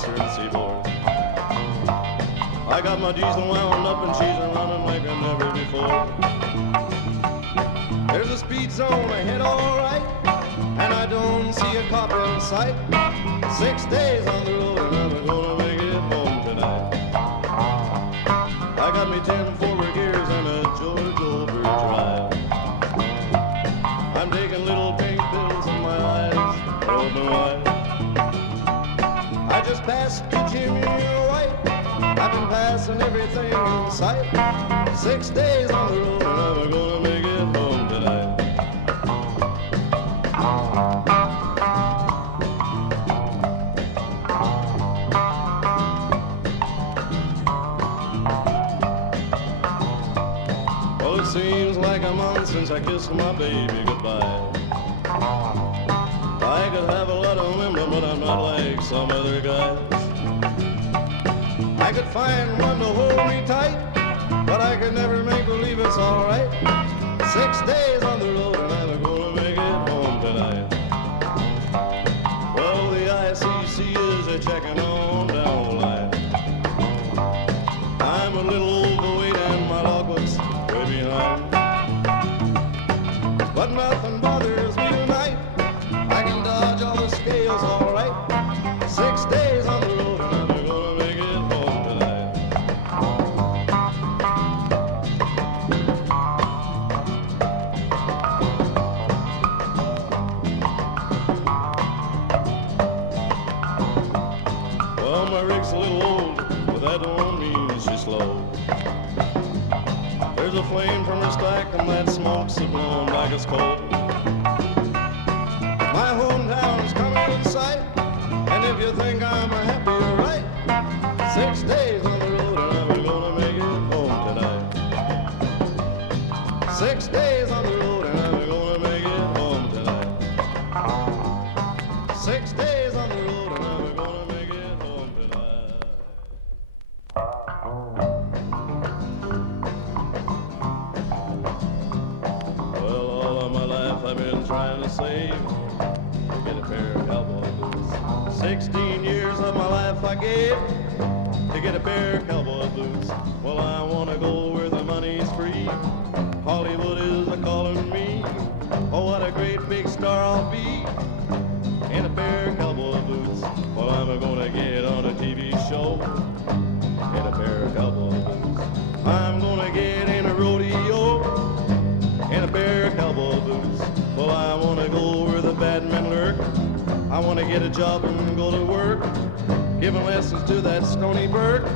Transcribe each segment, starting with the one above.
eastern seaboard. I got my diesel wound up and she's running like never before. There's a speed zone ahead, all right, and I don't see a cop in sight. 6 days on the road and I'm gonna make it home tonight. I got me 10 forward gears and a George overdrive. I'm taking little pink pills and my eyes open wide. I just passed to Jimmy White. I've been passing everything in sight. 6 days on the road and I'm gonna make it home tonight. Well, it seems like a month since I kissed my baby goodbye. I could have a lot of women, but I'm not like some other guys. I could find one to hold me tight, but I could never make believe it's all right. 6 days on the road and I'm gonna make it home tonight. Well, the ICC is checking on down the line. I'm a little overweight and my logbook's way behind. But nothing bothers me tonight. I can dodge all the scales all right. 6 days on the road and I'm gonna make it home tonight. Well, my rig's a little old, but that don't mean she's slow. There's a flame from her stack and that smoke's a-blowing like it's cold. My hometown's coming in sight, and if you think I'm happy, you're right. 6 days on the road and I'm gonna make it home tonight. 6 days on the road and I'm gonna make it home tonight. 6 days on the road and I'm gonna make it home tonight. Well, all of my life I've been trying to save to get a pair of cowboy boots. 16 years of my life I gave to get a pair of cowboy boots. Well, I want to go where the money's free. Hollywood is a-calling me. Oh, what a great big star I'll be in a pair of cowboy boots. Well, I'm going to get on a TV show in a pair of cowboy boots. I'm going to get in a rodeo in a pair of cowboy boots. Well, I want to go where the bad men lurk. I want to get a job and go to work, giving lessons to that Stony Burke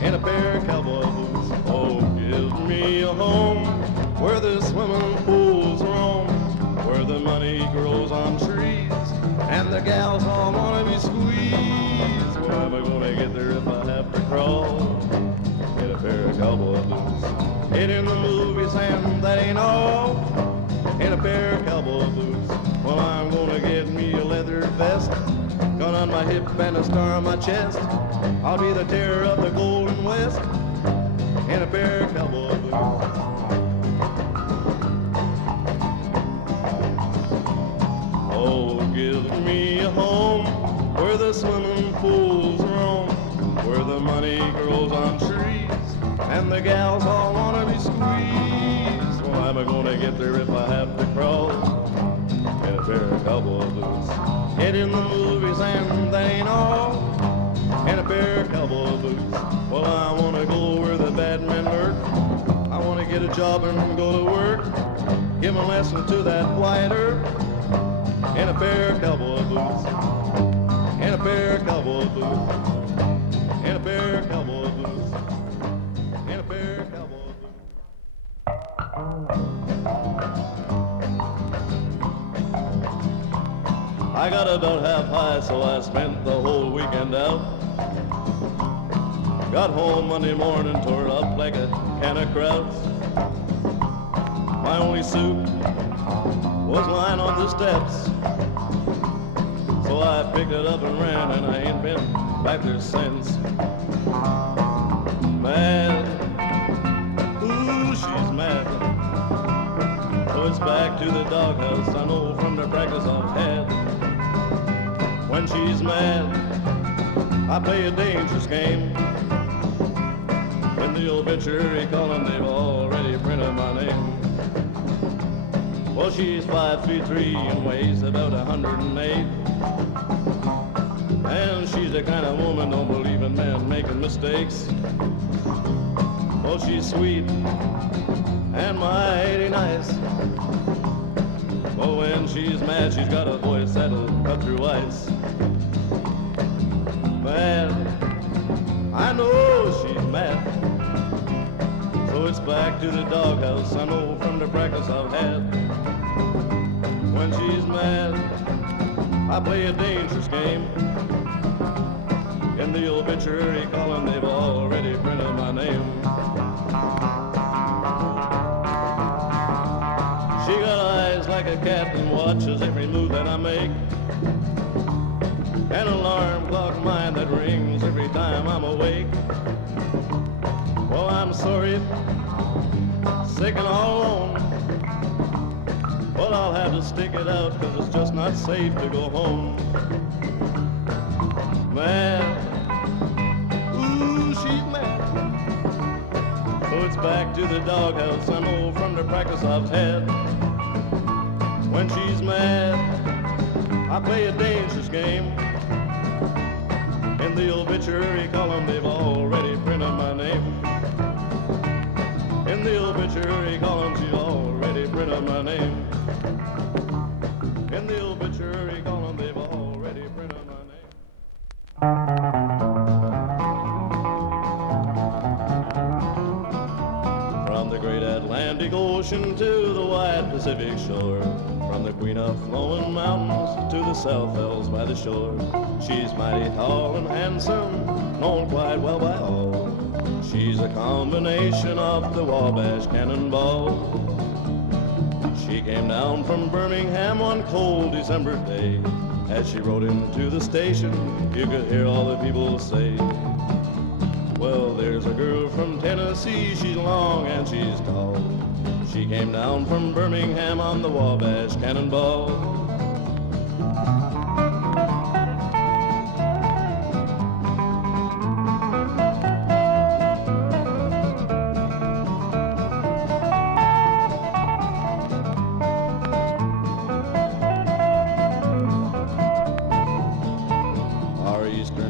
in a pair of cowboy boots. Oh, give me a home where the swimming pools roam, where the money grows on trees and the gals all want to be squeezed. Well, am I going to get there if I have to crawl in a pair of cowboy boots? Hit in the movies and that ain't all in a pair of cowboy boots. Well, I'm gonna get me a leather vest, gun on my hip and a star on my chest. I'll be the terror of the Golden West in a pair of cowboy boots. Oh, give me a home where the swimming pools roam, where the money grows on trees and the gals all wanna be squeezed. Well, am I gonna get there if I have to crawl in a pair of cowboy boots? Hit in the movies and they ain't all in a pair of cowboy boots. Well, I wanna go where the bad men lurk. I wanna get a job and go to work, giving lessons to that white earth in a pair of cowboy boots. In a pair of cowboy boots. In a pair of cowboy boots. In a pair of cowboy boots. I got about half high, so I spent the whole weekend out. Got home Monday morning, tore up like a can of krauts. My only suit was lying on the steps, so I picked it up and ran, and I ain't been back there since. Mad, ooh, she's mad. So it's back to the doghouse, I know from the practice I've had. When she's mad, I play a dangerous game. In the obituary column, they've already printed my name. Well, she's 5'3" and weighs about 108. And she's the kind of woman don't believe in men making mistakes. Well, she's sweet and mighty nice. Well, when she's mad, she's got a voice that'll cut through ice. Mad, I know she's mad. So it's back to the doghouse, I know from the practice I've had. When she's mad, I play a dangerous game. In the obituary column, they've already printed my name. She got eyes like a cat and watches every move that I make. An alarm clock mind that rings every time I'm awake. Well, I'm sorry, sick and all alone. Well, I'll have to stick it out, 'cause it's just not safe to go home. Mad, ooh, she's mad. So it's back to the doghouse, I know from the practice I've had. When she's mad, I play a dangerous game. In the obituary column, they've already printed my name. In the obituary column, she's already printed my name. In the obituary column, they've already printed my name. From the great Atlantic Ocean to the wide Pacific shore, from the Queen of Flowing Mountains to the South Fells by the shore, she's mighty tall and handsome, known quite well by all. She's a combination of the Wabash Cannonball. She came down from Birmingham one cold December day. As she rode into the station, you could hear all the people say, well, there's a girl from Tennessee, she's long and she's tall. She came down from Birmingham on the Wabash Cannonball.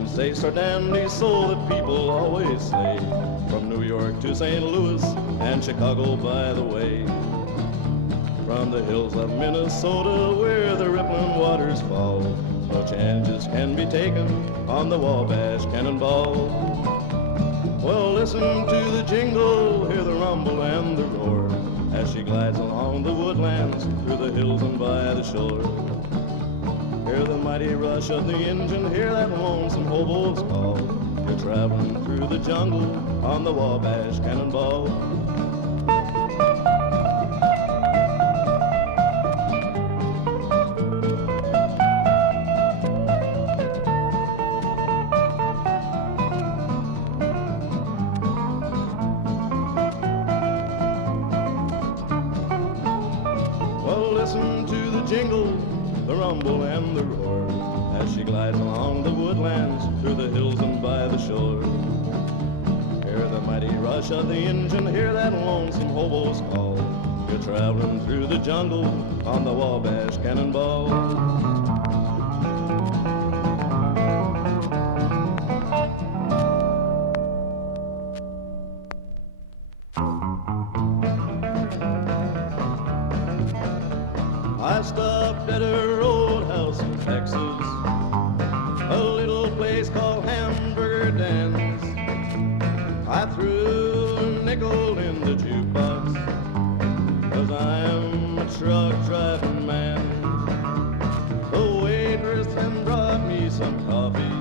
States are dandy, so that people always say, from New York to St. Louis and Chicago by the way. From the hills of Minnesota where the rippling waters fall, no chances can be taken on the Wabash Cannonball. Well, listen to the jingle, hear the rumble and the roar, as she glides along the woodlands, through the hills and by the shore. Hear the mighty rush of the engine, hear that lonesome hobo's call. You're traveling through the jungle on the Wabash Cannonball. Well, listen to the jingle, the rumble and the roar, as she glides along the woodlands, through the hills and by the shore. Hear the mighty rush of the engine, hear that lonesome hobo's call. You're traveling through the jungle on the Wabash Cannonball. I stopped at a roadhouse in Texas, a little place called Hamburger Dan's. I threw a nickel in the jukebox, 'cause I'm a truck driving man. The waitress then brought me some coffee.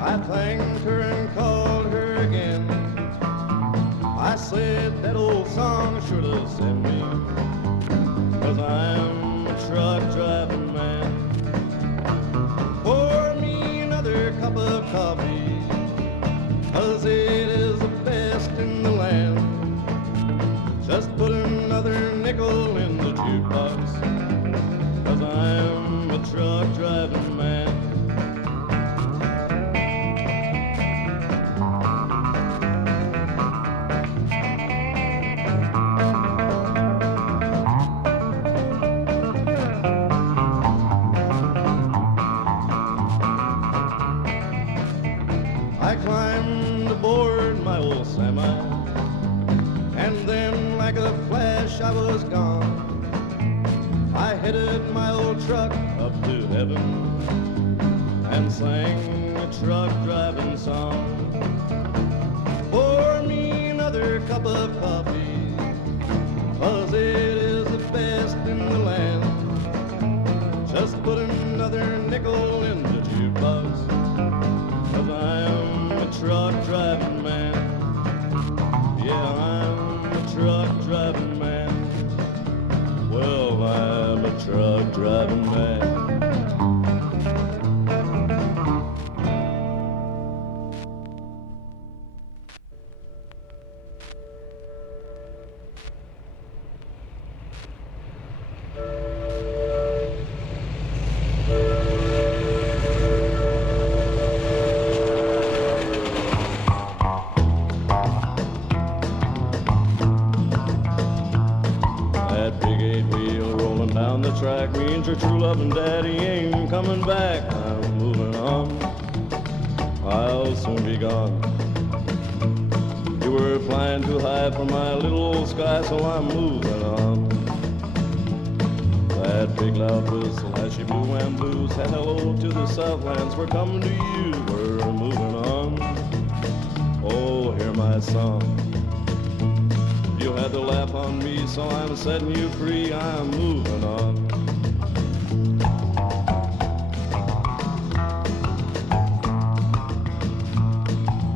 I thanked her and called her again. I said that old song should have sent me, 'cause I'm a truck driving man. Pour me another cup of coffee, 'cause it is the best in the land. Just put another nickel in the jukebox, 'cause I'm a truck driving man. like a flash I was gone. I headed my old truck up to heaven and sang a truck driving song. Pour me another cup of coffee, 'cause it is the best in the land. Just put another nickel in the jukebox, 'cause I am a truck driving man. Yeah, I'm a truck driving man. Well, I'm a truck driving man. Track means your true love and daddy ain't coming back. I'm moving on, I'll soon be gone. You were flying too high for my little old sky, so I'm moving on. That big loud whistle as she blew and blew said hello to the Southlands. We're coming to you, we're moving on. Oh, hear my song. You had to laugh on me, so I'm setting you free. I'm moving on.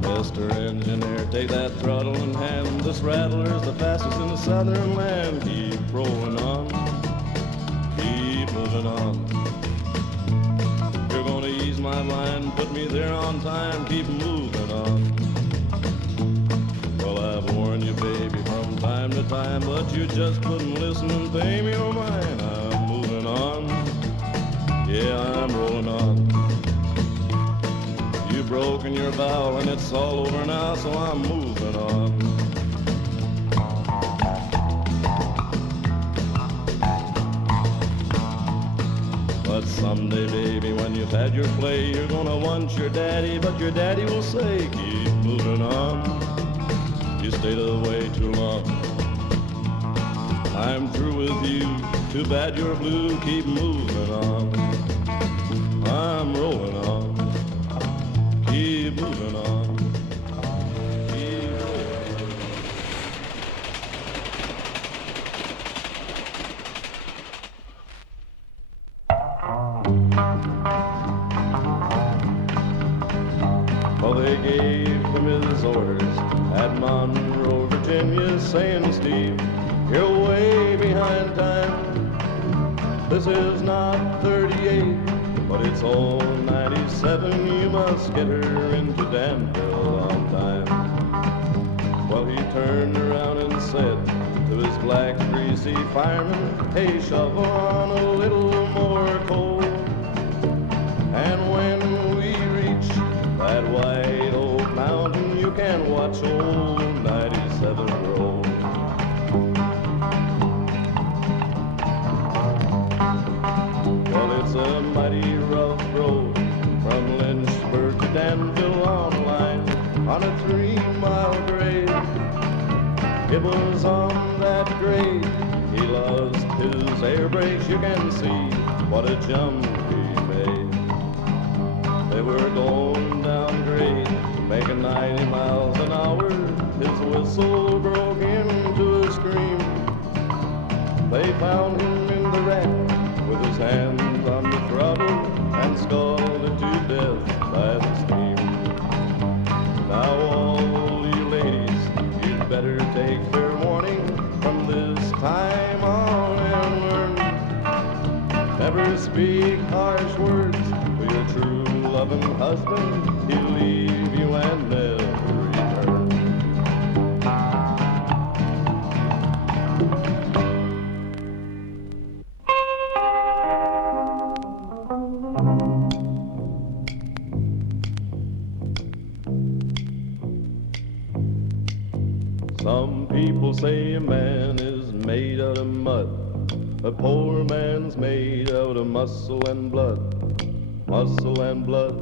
Mr. Engineer, take that throttle in hand. This rattler's the fastest in the southern land. Keep rolling on, keep moving on. You're gonna ease my mind, put me there on time. Keep moving on. Well, I've warned you, baby, from time to time, but you just wouldn't listen and pay me no mind. I'm moving on, yeah, I'm rolling on. You've broken your vow and it's all over now, so I'm moving on. But someday, baby, when you've had your play, you're gonna want your daddy, but your daddy will say, keep moving on. You stayed away too long. I'm through with you. Too bad you're blue. Keep moving on. I'm rolling on. Keep moving on. Keep rolling on. Well, they gave him his orders at Monroe, Virginia, saying, Steve, you're way behind time. This is not 38, but it's all 97. You must get her into Danville on time. Well, he turned around and said to his black, greasy fireman, hey, shovel on a little more coal. And when we reach that white old mountain, you can watch old 97 roll. Well, it's a mighty rough road from Lynchburg to Danville on a line on a 3-mile grade. It was on that grade he lost his air brakes. You can see what a jump he made. They were going down grade, making 90 miles an hour. His whistle broke into a scream. They found him in the wreck with his hands on the throttle and scalded to death by the steam. Now all you ladies, you'd better take fair warning from this time on and learn. Never speak harsh words to your true loving husband. He'll leave you and never return. Some people say a man is made out of mud. A poor man's made out of muscle and blood. Muscle and blood,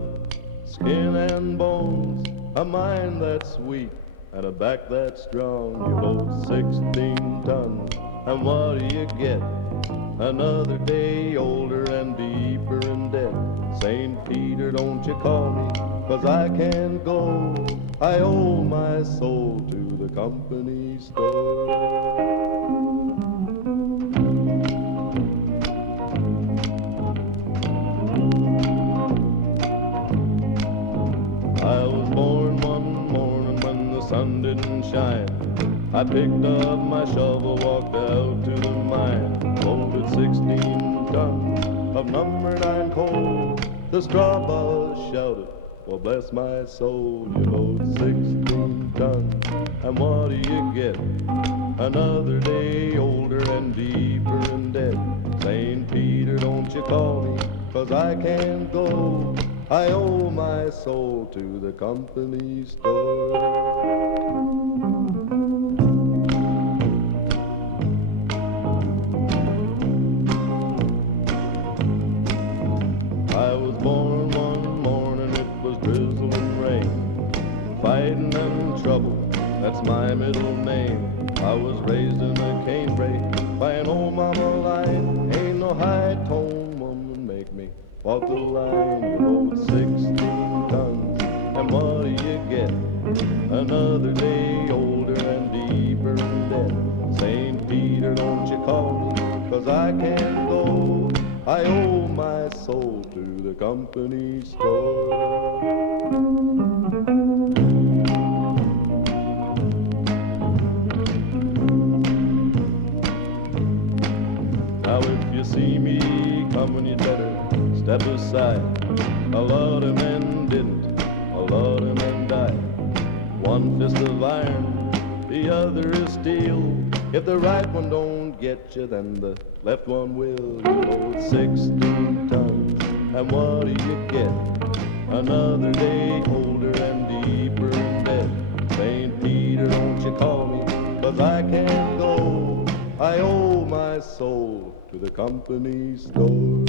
skin and bones, a mind that's weak, and a back that's strong. You load 16 tons, and what do you get? Another day older and deeper in debt. St. Peter, don't you call me, 'cause I can't go. I owe my soul to the company store. I was born one morning when the sun didn't shine. I picked up my shovel, walked out to the mine, loaded 16 tons of number 9 coal. The straw boss shouted, well, bless my soul, you load 16 tons, and what do you get? Another day older and deeper in debt. St. Peter, don't you call me, 'cause I can't go. I owe my soul to the company store. I was born one morning, it was drizzling rain. Fighting and trouble, that's my middle name. I was raised in a cane brake by an old mama line. Ain't no high-tone woman make me walk the line. You load 16 tons, and what do you get? Another day older and deeper in debt. St. Peter, don't you call me, 'cause I can't go. I owe my soul to the company store. Now if you see me coming, you better step aside. A lot of men didn't, a lot of men died. One fist of iron, the other is steel. If the right one don't get you, then the left one will. You load 16 tons, and what do you get? Another day older and deeper in debt. St. Peter, don't you call me, 'cause I can't go. I owe my soul to the company store.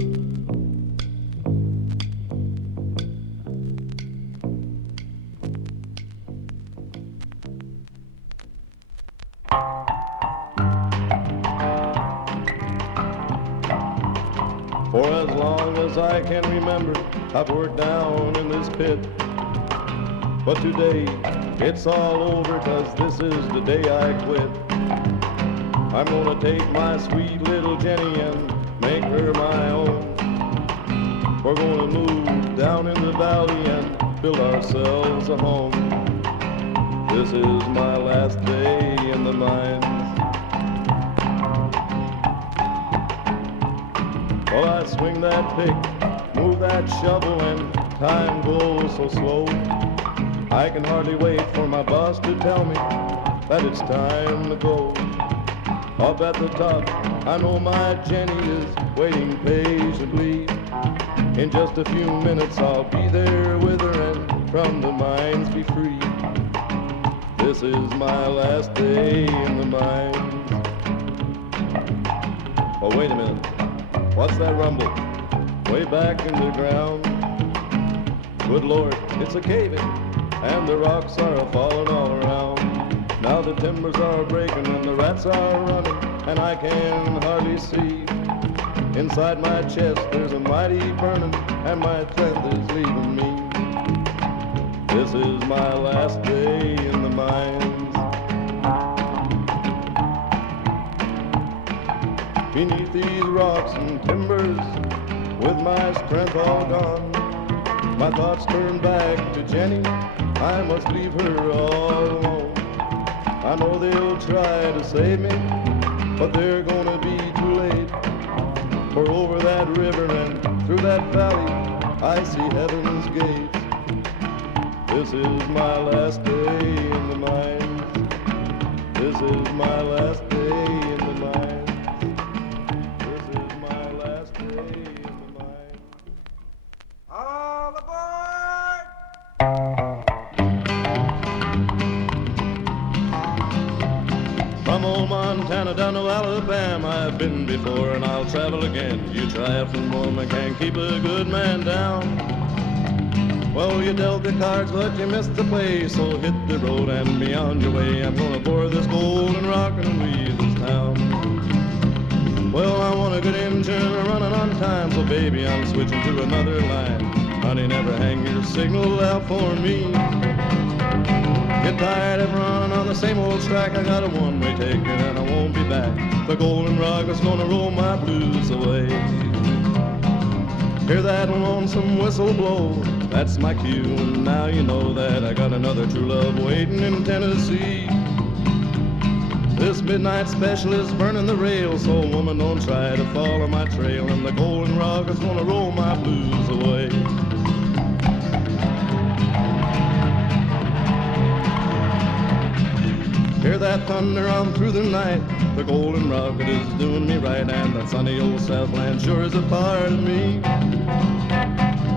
For as long as I can remember, I've worked down in this pit. But today, it's all over, 'cause this is the day I quit. I'm gonna take my sweet little Jenny and make her my own. We're gonna move down in the valley and build ourselves a home. This is my last day in the mines. Well, I swing that pick, move that shovel, and time goes so slow. I can hardly wait for my boss to tell me that it's time to go. Up at the top, I know my Jenny is waiting patiently. In just a few minutes, I'll be there with her and from the mines be free. This is my last day in the mines. Oh, wait a minute. What's that rumble? Way back in the ground. Good Lord, it's a cave-in, and the rocks are falling all around. Now the timbers are breaking and the rats are running, and I can hardly see. Inside my chest there's a mighty burning, and my strength is leaving me. This is my last day in the mines. Beneath these rocks and timbers, with my strength all gone, my thoughts turn back to Jenny. I must leave her all alone. I know they'll try to save me, but they're gonna be too late. For over that river and through that valley, I see heaven's gates. This is my last day in the mines. This is my last day in the mines. This is my last day in the mines. All aboard! From old Montana down to Alabama, I've been before and I'll travel again. You try it from home and can't keep a good man down. Well, you dealt the cards, but you missed the play, so hit the road and be on your way. I'm gonna board this golden rock and leave this town. Well, I want a good engine running on time, so baby, I'm switching to another line. Honey, never hang your signal out for me. Get tired of running on the same old track. I got a one-way ticket and I won't be back. The golden rock is gonna roll my blues away. Hear that lonesome whistle blow, that's my cue, and now you know that I got another true love waiting in Tennessee. This midnight special is burning the rail, so woman, don't try to follow my trail, and the golden rock is gonna roll my blues away. Hear that thunder on through the night, the golden rocket is doing me right, and that sunny old Southland sure is a part of me.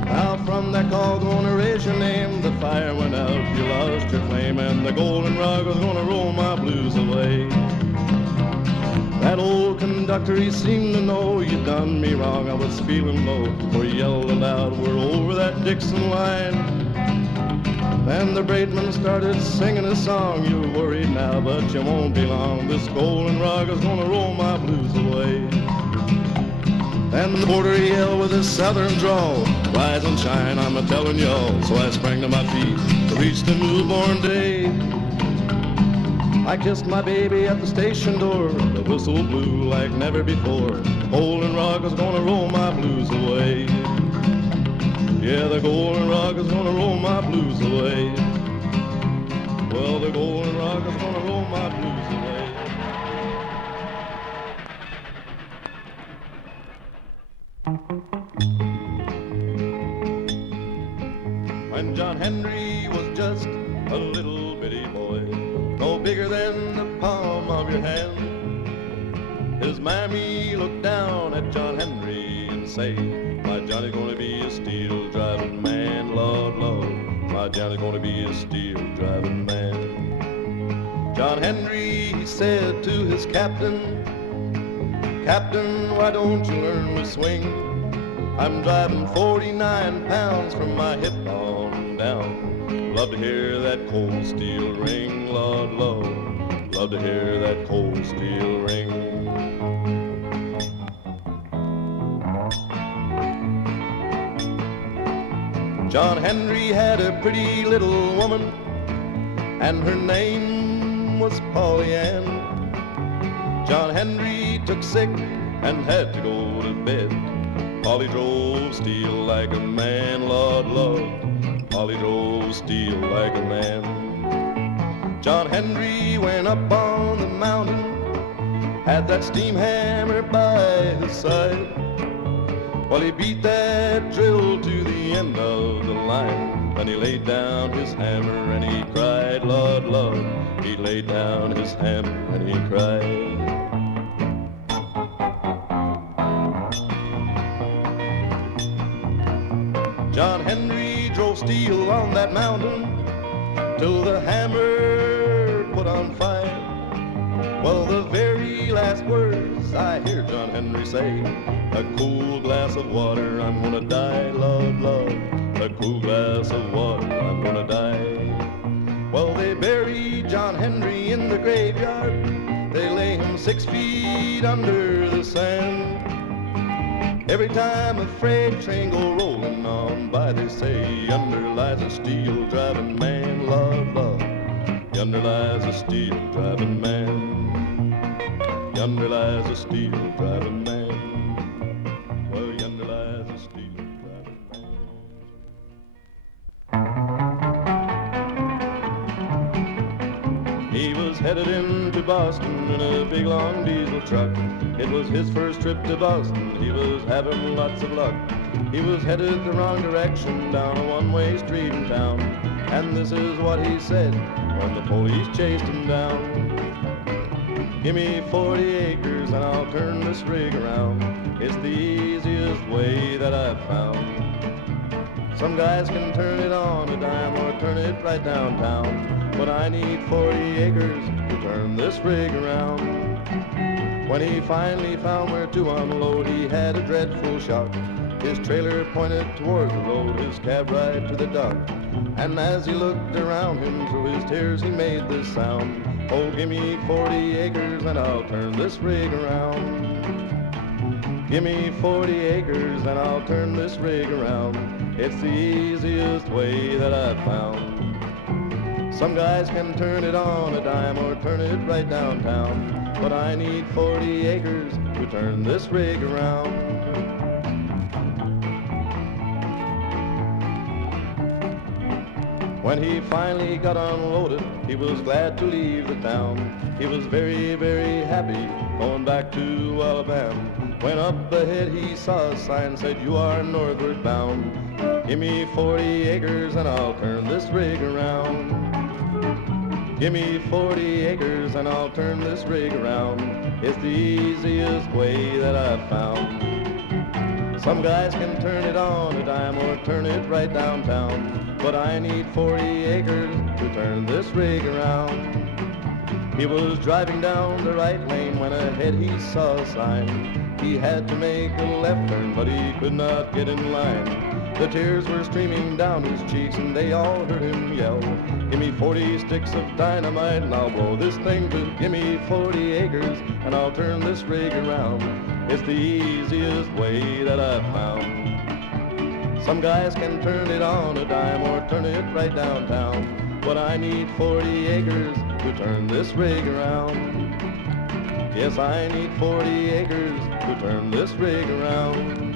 Now from that call gonna raise your name, the fire went out, you lost your flame, and the golden rocket's gonna roll my blues away. That old conductor, he seemed to know you done me wrong, I was feeling low, for he yelled aloud, we're over that Dixon line. Then the brakeman started singing a song, you're worried now, but you won't be long, this golden rock is gonna roll my blues away. Then the porter yelled with his southern drawl, rise and shine, I'm a-telling y'all. So I sprang to my feet to reach the newborn day. I kissed my baby at the station door, the whistle blew like never before. Golden rock is gonna roll my blues away. Yeah, the golden rock is gonna roll my blues away. Well, the golden rock is gonna roll my blues away. When John Henry was just a little bitty boy, no bigger than the palm of your hand, his mammy looked down at John Henry and say, my Johnny's gonna be a steel driving man, Lord, Lord, my Johnny's gonna be a steel driving man. John Henry, he said to his captain, Captain, why don't you learn to swing? I'm driving 49 pounds from my hip on down. Love to hear that cold steel ring, Lord, Lord, love to hear that cold steel ring. John Henry had a pretty little woman, and her name was Polly Ann. John Henry took sick and had to go to bed. Polly drove steel like a man, Lord, Lord, Polly drove steel like a man. John Henry went up on the mountain, had that steam hammer by his side. Well, he beat that drill to the end of the line. Then he laid down his hammer and he cried, Lord, Lord. He laid down his hammer and he cried. John Henry drove steel on that mountain till the hammer put on fire. Well, the very last words I hear John Henry say, a cool glass of water, I'm gonna die, Lord, Lord. A cool glass of water, I'm gonna die. Well, they buried John Henry in the graveyard. They lay him 6 feet under the sand. Every time a freight train go rolling on by, they say, yonder lies a steel driving man, Lord, Lord. Yonder lies a steel driving man. Yonder lies a steel driving man. Well, yonder lies a steel driving man. He was headed into Boston in a big long diesel truck. It was his first trip to Boston. He was having lots of luck. He was headed the wrong direction down a one-way street in town. And this is what he said when the police chased him down. Give me 40 acres and I'll turn this rig around. It's the easiest way that I've found. Some guys can turn it on a dime or turn it right downtown, but I need 40 acres to turn this rig around. When he finally found where to unload, he had a dreadful shock. His trailer pointed toward the road, his cab right to the dock. And as he looked around him, through his tears he made this sound. Oh, give me 40 acres and I'll turn this rig around. Give me 40 acres and I'll turn this rig around. It's the easiest way that I've found. Some guys can turn it on a dime or turn it right downtown, but I need 40 acres to turn this rig around. When he finally got unloaded, he was glad to leave the town. He was very, very happy going back to Alabama. When up ahead he saw a sign said, "You are northward bound. Give me 40 acres and I'll turn this rig around. Give me 40 acres and I'll turn this rig around. It's the easiest way that I've found." Some guys can turn it on a dime or turn it right downtown, but I need 40 acres to turn this rig around. He was driving down the right lane when ahead he saw a sign. He had to make a left turn, but he could not get in line. The tears were streaming down his cheeks and they all heard him yell, "Give me 40 sticks of dynamite and I'll blow this thing to. Give me 40 acres and I'll turn this rig around. It's the easiest way that I've found." Some guys can turn it on a dime or turn it right downtown, but I need 40 acres to turn this rig around. Yes, I need 40 acres to turn this rig around.